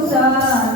gozar.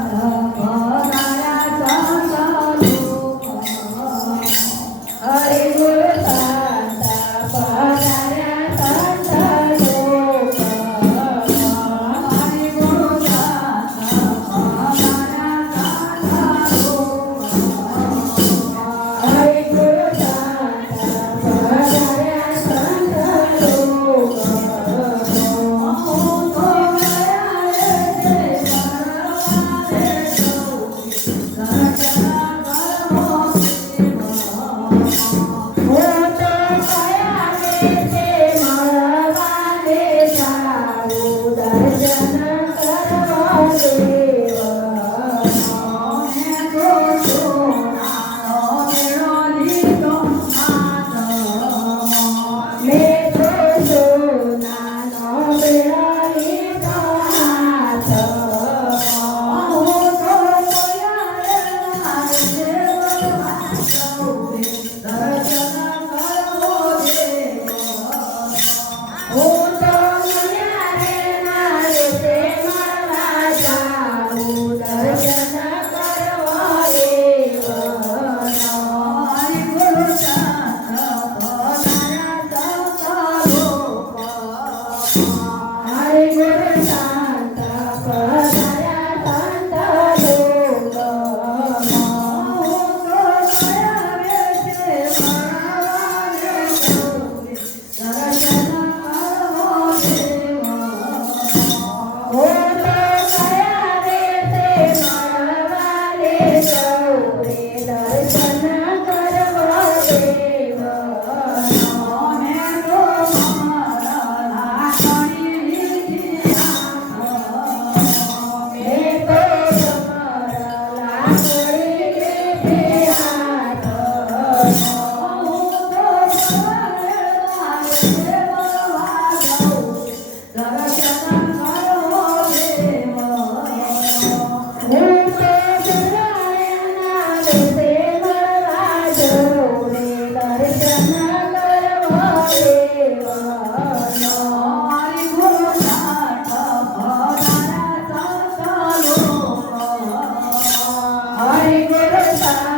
Bye.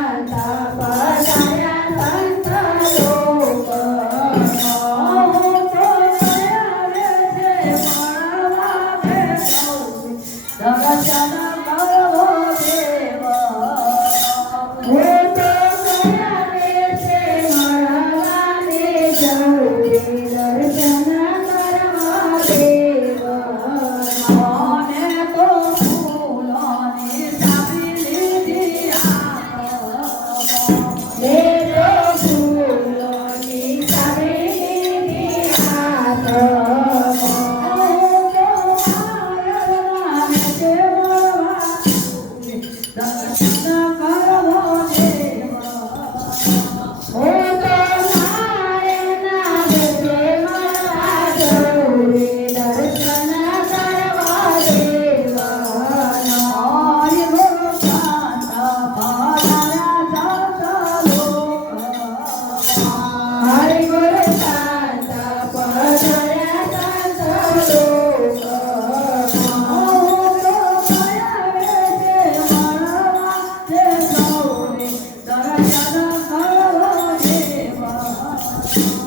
you.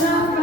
Krishna.